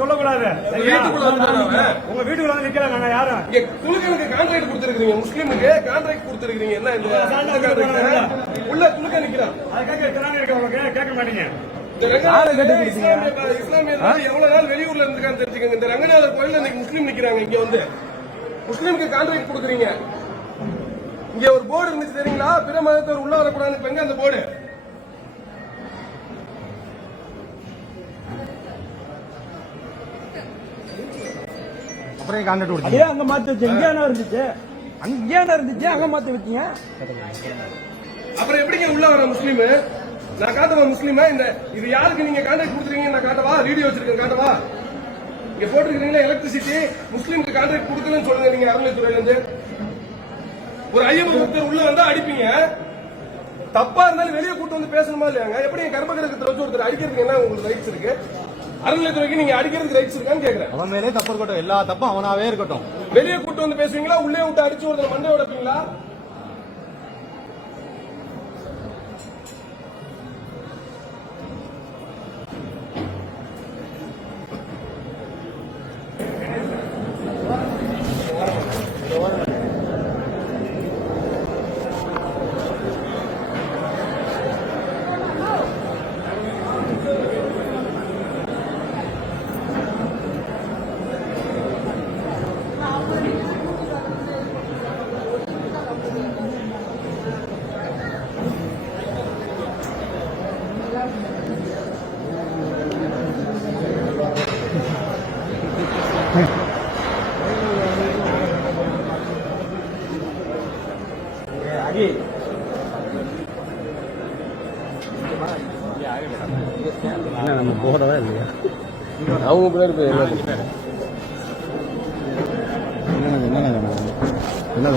சொல்லக்கூடாது. உங்க வீட்டுக்குள்ள வந்து நிக்கல. நாங்க யாரும் துலுக்கனுக்கு கான்ட்ராக்ட் கொடுத்துருக்கீங்க, முஸ்லீமுக்கு கான்ட்ராக்ட் கொடுத்துருக்கீங்க. என்ன இந்த உள்ள துலுக்க நிக்கிறான். அதுக்காக கேட்க மாட்டீங்க. இஸ்லாமியர்கள் எவ்வளவு நாள் வெளியூர்ல இருந்துக்கான்னு தெரிஞ்சுக்கோங்க. இந்த ரங்கநாதர் கோயில்ல இன்னைக்கு முஸ்லீம் நிக்கிறாங்க. இங்க வந்து முஸ்லீமுக்கு கான்ட்ராக்ட் கொடுக்குறீங்க. இங்க ஒரு போர்டு இருந்துச்சு தெரியுங்களா, பிற மதத்தவர் உள்ள வரக்கூடாதுன்னு. இப்ப எங்க அந்த போர்டு? அப்புறம் கான்ட்ராக்ட் கொடுத்தீங்க. அங்க மாத்தி வச்சு இங்கேயான இருந்துச்சு, அங்கேயான இருந்துச்சு, அங்க மாத்தி வச்சீங்க. அப்புறம் எப்படிங்க உள்ள வர முஸ்லீம்? நான் காட்டவா முஸ்லீமா? இந்த இது யாருக்கு நீங்க கான்ட்ராக்ட் கொடுத்துருக்கீங்க? நான் காட்டவா? வீடியோ வச்சிருக்கேன், காட்டவா? இங்க போட்டுருக்கீங்களா எலக்ட்ரிசிட்டி முஸ்லீமுக்கு கான்ட்ராக்ட் கொடுக்கலன்னு சொல்லுங்க. நீங்க அறநிலையத்துறையில இருந்து ஒரு ஐயப்பன் பக்தர் உள்ள வந்தா அடிப்பீங்க. தப்பா இருந்தாலும் வெளியே கூட்டு வந்து பேசணுமா இல்லையாங்க? எப்படி கர்மகிரகத்தை வச்சு ஒருத்தர் அடிக்கிறதுக்கு என்ன உங்களுக்கு ரைட்ஸ் இருக்கு? அறநிலையத்துறைக்கு நீங்க அடிக்கிறதுக்கு ரைட்ஸ் இருக்கான்னு கேக்குறேன். அவன் மேலே தப்பு இருக்கட்டும், எல்லா தப்பும் அவனாவே இருக்கட்டும். வெளியே கூட்டு வந்து பேசுவீங்களா? உள்ளே விட்டு அடிச்சு ஒருத்தர் மண்டை உடைப்பீங்களா? நம்ம போடவே இல்லையா? அவங்க பேர் என்ன என்ன